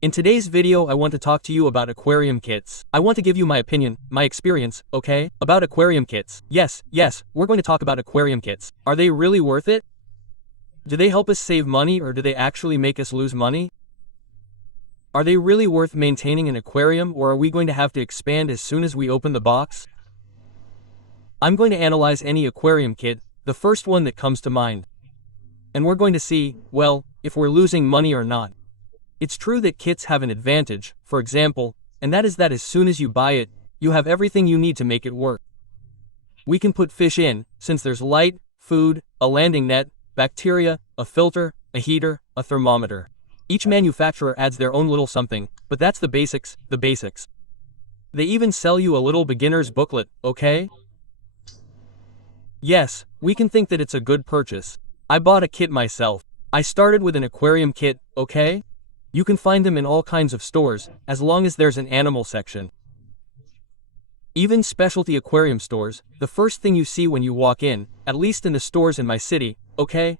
In today's video I want to talk to you about aquarium kits. I want to give you my opinion, my experience, okay? About aquarium kits. Yes, we're going to talk about aquarium kits. Are they really worth it? Do they help us save money or do they actually make us lose money? Are they really worth maintaining an aquarium or are we going to have to expand as soon as we open the box? I'm going to analyze any aquarium kit, the first one that comes to mind. And we're going to see, well, if we're losing money or not. It's true that kits have an advantage, for example, and that is that as soon as you buy it, you have everything you need to make it work. We can put fish in, since there's light, food, a landing net, bacteria, a filter, a heater, a thermometer. Each manufacturer adds their own little something, but that's the basics. They even sell you a little beginner's booklet, okay? Yes, we can think that it's a good purchase. I bought a kit myself. I started with an aquarium kit, okay? You can find them in all kinds of stores, as long as there's an animal section. Even specialty aquarium stores, the first thing you see when you walk in, at least in the stores in my city, okay,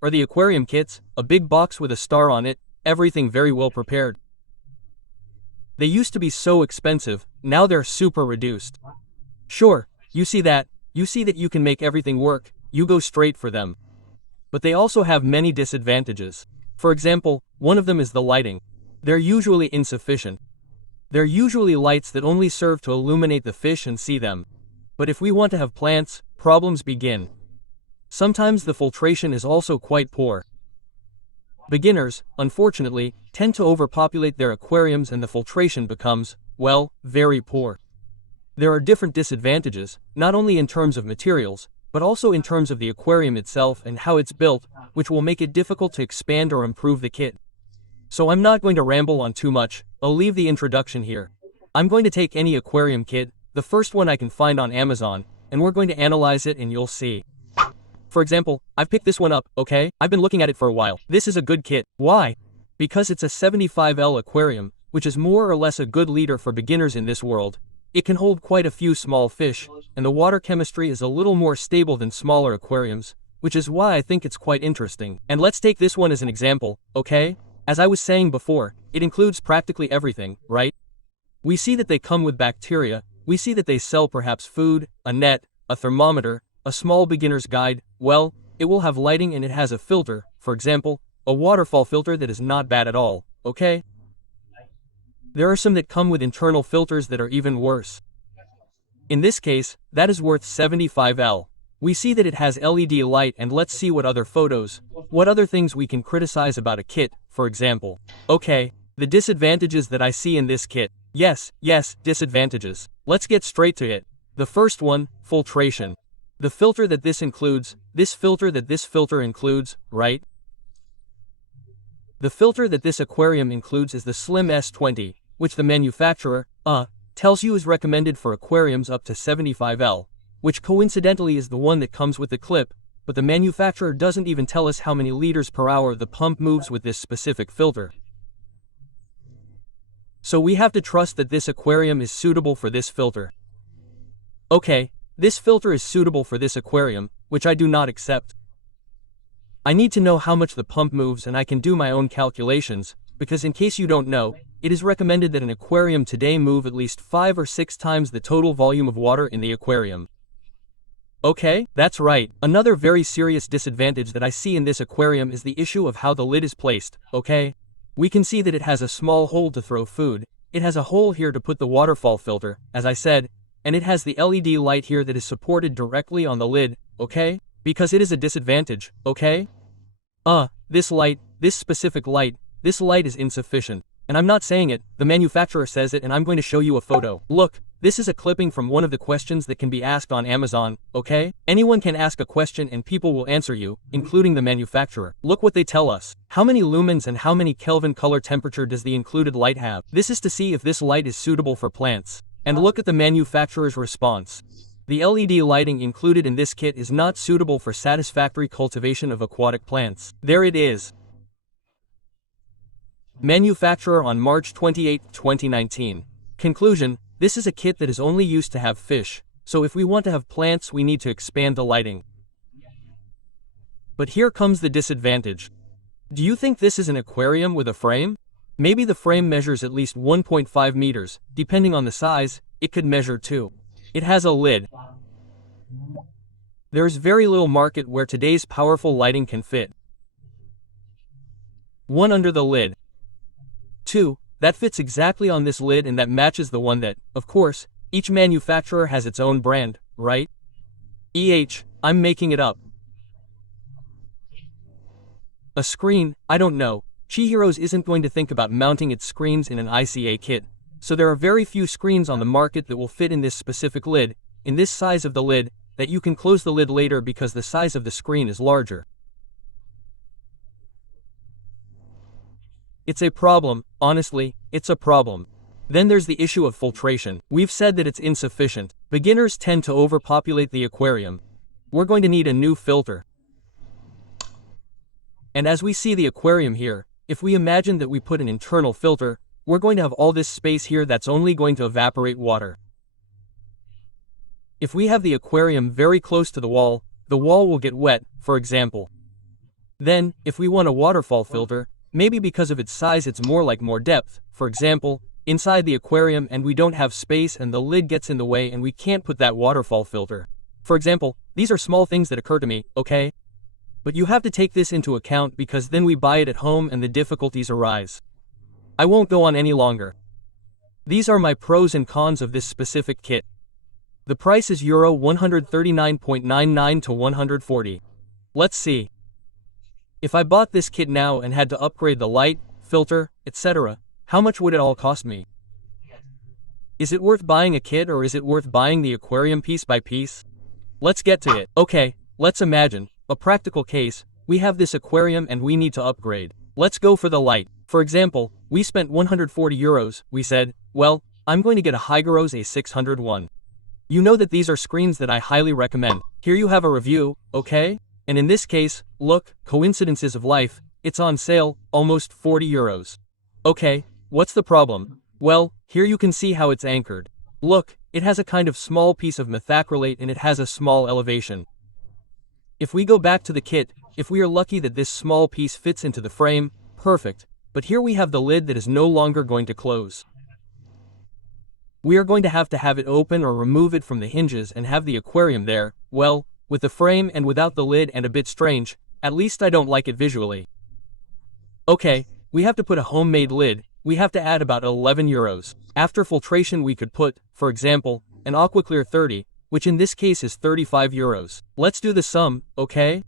are the aquarium kits, a big box with a star on it, everything very well prepared. They used to be so expensive, now they're super reduced. Sure, you see that you can make everything work, you go straight for them. But they also have many disadvantages. For example, one of them is the lighting. They're usually insufficient. They're usually lights that only serve to illuminate the fish and see them. But if we want to have plants, problems begin. Sometimes the filtration is also quite poor. Beginners, unfortunately, tend to overpopulate their aquariums and the filtration becomes, well, very poor. There are different disadvantages, not only in terms of materials, but also in terms of the aquarium itself and how it's built, which will make it difficult to expand or improve the kit. So I'm not going to ramble on too much, I'll leave the introduction here. I'm going to take any aquarium kit, the first one I can find on Amazon, and we're going to analyze it and you'll see. For example, I've picked this one up, okay? I've been looking at it for a while. This is a good kit. Why? Because it's a 75L aquarium, which is more or less a good leader for beginners in this world. It can hold quite a few small fish, and the water chemistry is a little more stable than smaller aquariums, which is why I think it's quite interesting. And let's take this one as an example, okay? As I was saying before, it includes practically everything, right? We see that they come with bacteria, we see that they sell perhaps food, a net, a thermometer, a small beginner's guide, well, it will have lighting and it has a filter, for example, a waterfall filter that is not bad at all, okay? There are some that come with internal filters that are even worse. In this case, that is worth 75L. We see that it has LED light and let's see what other things we can criticize about a kit, for example. Okay, the disadvantages that I see in this kit. Yes, disadvantages. Let's get straight to it. The first one, filtration. The filter that this includes, this filter that this filter includes, right? The filter that this aquarium includes is the Slim S20. Which the manufacturer, tells you is recommended for aquariums up to 75L, which coincidentally is the one that comes with the clip, but the manufacturer doesn't even tell us how many liters per hour the pump moves with this specific filter. So we have to trust that this aquarium is suitable for this filter. Okay, this filter is suitable for this aquarium, which I do not accept. I need to know how much the pump moves and I can do my own calculations, because in case you don't know, it is recommended that an aquarium today move at least 5 or 6 times the total volume of water in the aquarium. Okay, that's right. Another very serious disadvantage that I see in this aquarium is the issue of how the lid is placed, okay? We can see that it has a small hole to throw food, it has a hole here to put the waterfall filter, as I said, and it has the LED light here that is supported directly on the lid, okay? Because it is a disadvantage, okay? This light, this specific light, this light is insufficient. And I'm not saying it, the manufacturer says it and I'm going to show you a photo. Look, this is a clipping from one of the questions that can be asked on Amazon, okay? Anyone can ask a question and people will answer you, including the manufacturer. Look what they tell us. How many lumens and how many Kelvin color temperature does the included light have? This is to see if this light is suitable for plants. And look at the manufacturer's response. The LED lighting included in this kit is not suitable for satisfactory cultivation of aquatic plants. There it is. Manufacturer on March 28, 2019. Conclusion, this is a kit that is only used to have fish, so if we want to have plants we need to expand the lighting. But here comes the disadvantage. Do you think this is an aquarium with a frame? Maybe the frame measures at least 1.5 meters, depending on the size, it could measure 2. It has a lid. There is very little market where today's powerful lighting can fit. 1 under the lid. 2. That fits exactly on this lid and that matches the one that, of course, each manufacturer has its own brand, right? I'm making it up. A screen, I don't know. Chihiro's isn't going to think about mounting its screens in an ICA kit, so there are very few screens on the market that will fit in this specific lid, in this size of the lid, that you can close the lid later because the size of the screen is larger. It's a problem, honestly, it's a problem. Then there's the issue of filtration. We've said that it's insufficient. Beginners tend to overpopulate the aquarium. We're going to need a new filter. And as we see the aquarium here, if we imagine that we put an internal filter, we're going to have all this space here that's only going to evaporate water. If we have the aquarium very close to the wall will get wet, for example. Then, if we want a waterfall filter, maybe because of its size it's more depth, for example, inside the aquarium and we don't have space and the lid gets in the way and we can't put that waterfall filter. For example, these are small things that occur to me, okay? But you have to take this into account because then we buy it at home and the difficulties arise. I won't go on any longer. These are my pros and cons of this specific kit. The price is Euro 139.99 to 140. Let's see. If I bought this kit now and had to upgrade the light, filter, etc., how much would it all cost me? Is it worth buying a kit or is it worth buying the aquarium piece by piece? Let's get to it. Okay, let's imagine a practical case. We have this aquarium and we need to upgrade. Let's go for the light. For example, we spent 140 euros. We said, well, I'm going to get a Hygeros A601. You know that these are screens that I highly recommend. Here you have a review, okay? And in this case, look, coincidences of life, it's on sale, almost 40 euros. Okay, what's the problem? Well, here you can see how it's anchored. Look, it has a kind of small piece of methacrylate and it has a small elevation. If we go back to the kit, if we are lucky that this small piece fits into the frame, perfect. But here we have the lid that is no longer going to close. We are going to have it open or remove it from the hinges and have the aquarium there, well, with the frame and without the lid and a bit strange, at least I don't like it visually. Okay, we have to put a homemade lid, we have to add about 11 euros. After filtration we could put, for example, an AquaClear 30, which in this case is 35 euros. Let's do the sum, okay?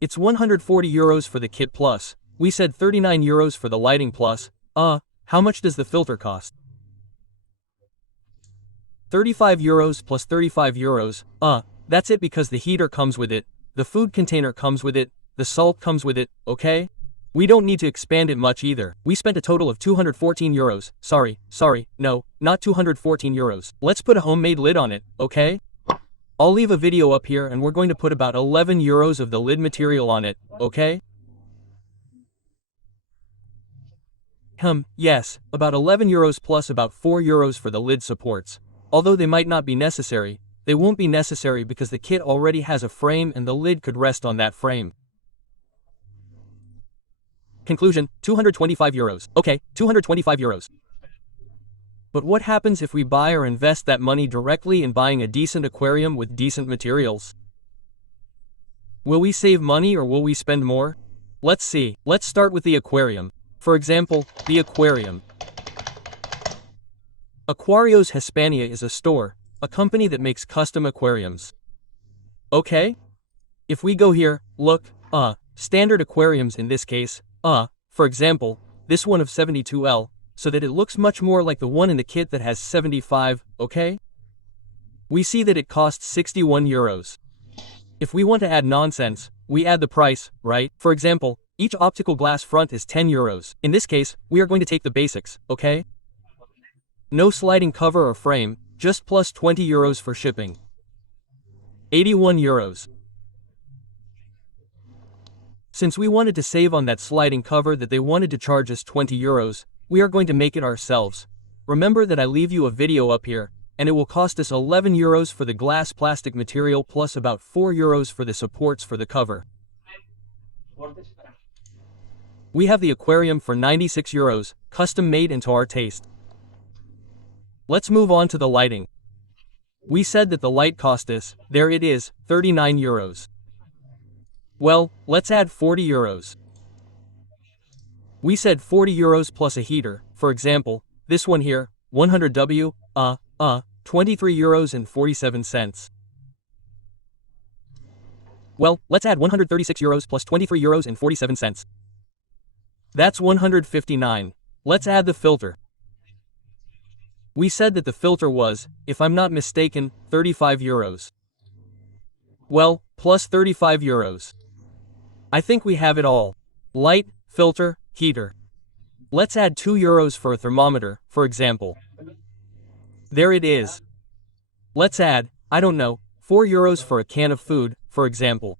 It's 140 euros for the kit plus. We said 39 euros for the lighting plus. How much does the filter cost? 35 euros plus 35 euros. That's it because the heater comes with it, the food container comes with it, the salt comes with it, okay? We don't need to expand it much either. We spent a total of 214 euros. Sorry, no, not 214 euros. Let's put a homemade lid on it, okay? I'll leave a video up here and we're going to put about 11 euros of the lid material on it, okay? Yes, about 11 euros plus about 4 euros for the lid supports. Although they might not be necessary, they won't be necessary because the kit already has a frame and the lid could rest on that frame. Conclusion, 225 euros. Okay, 225 euros. But what happens if we buy or invest that money directly in buying a decent aquarium with decent materials? Will we save money or will we spend more? Let's see. Let's start with the aquarium. For example, the aquarium. Aquarios Hispania is a store, a company that makes custom aquariums. Okay? If we go here, look, standard aquariums in this case, for example, this one of 72L, so that it looks much more like the one in the kit that has 75, okay? We see that it costs 61 euros. If we want to add nonsense, we add the price, right? For example, each optical glass front is 10 euros. In this case, we are going to take the basics, okay? No sliding cover or frame, just plus 20 euros for shipping. 81 euros. Since we wanted to save on that sliding cover that they wanted to charge us 20 euros, we are going to make it ourselves. Remember that I leave you a video up here, and it will cost us 11 euros for the glass plastic material plus about 4 euros for the supports for the cover. We have the aquarium for €96, custom made into our taste. Let's move on to the lighting. We said that the light cost us, there it is, €39. Well, let's add €40. We said €40 plus a heater, for example, this one here, 100W, €23.47. Well, let's add €136 plus €23.47. That's 159. Let's add the filter. We said that the filter was, if I'm not mistaken, €35. Well, plus €35. I think we have it all. Light, filter, heater. Let's add €2 for a thermometer, for example. There it is. Let's add, I don't know, €4 for a can of food, for example.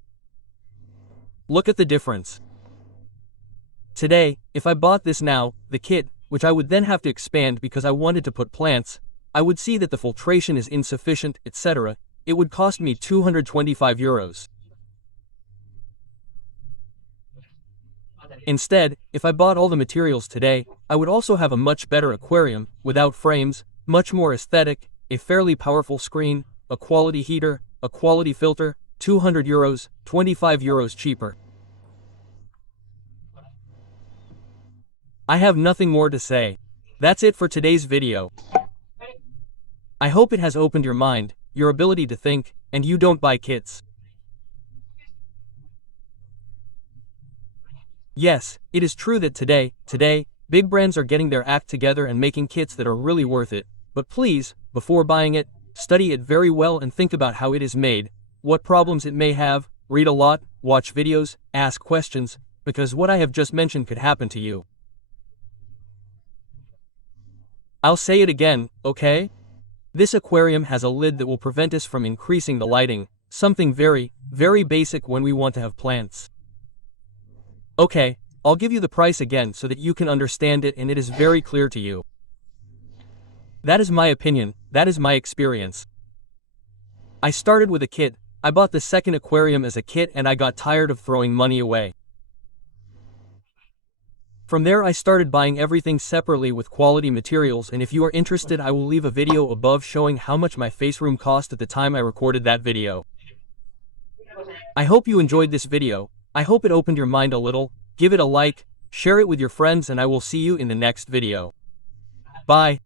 Look at the difference. Today, if I bought this now, the kit, which I would then have to expand because I wanted to put plants, I would see that the filtration is insufficient, etc. It would cost me €225. Instead, if I bought all the materials today, I would also have a much better aquarium, without frames, much more aesthetic, a fairly powerful screen, a quality heater, a quality filter, €200, €25 cheaper. I have nothing more to say. That's it for today's video. I hope it has opened your mind, your ability to think, and you don't buy kits. Yes, it is true that today, big brands are getting their act together and making kits that are really worth it, but please, before buying it, study it very well and think about how it is made, what problems it may have, read a lot, watch videos, ask questions, because what I have just mentioned could happen to you. I'll say it again, okay? This aquarium has a lid that will prevent us from increasing the lighting, something very, very basic when we want to have plants. Okay, I'll give you the price again so that you can understand it and it is very clear to you. That is my opinion, that is my experience. I started with a kit, I bought the second aquarium as a kit and I got tired of throwing money away. From there I started buying everything separately with quality materials, and if you are interested I will leave a video above showing how much my face room cost at the time I recorded that video. I hope you enjoyed this video, I hope it opened your mind a little, give it a like, share it with your friends and I will see you in the next video. Bye.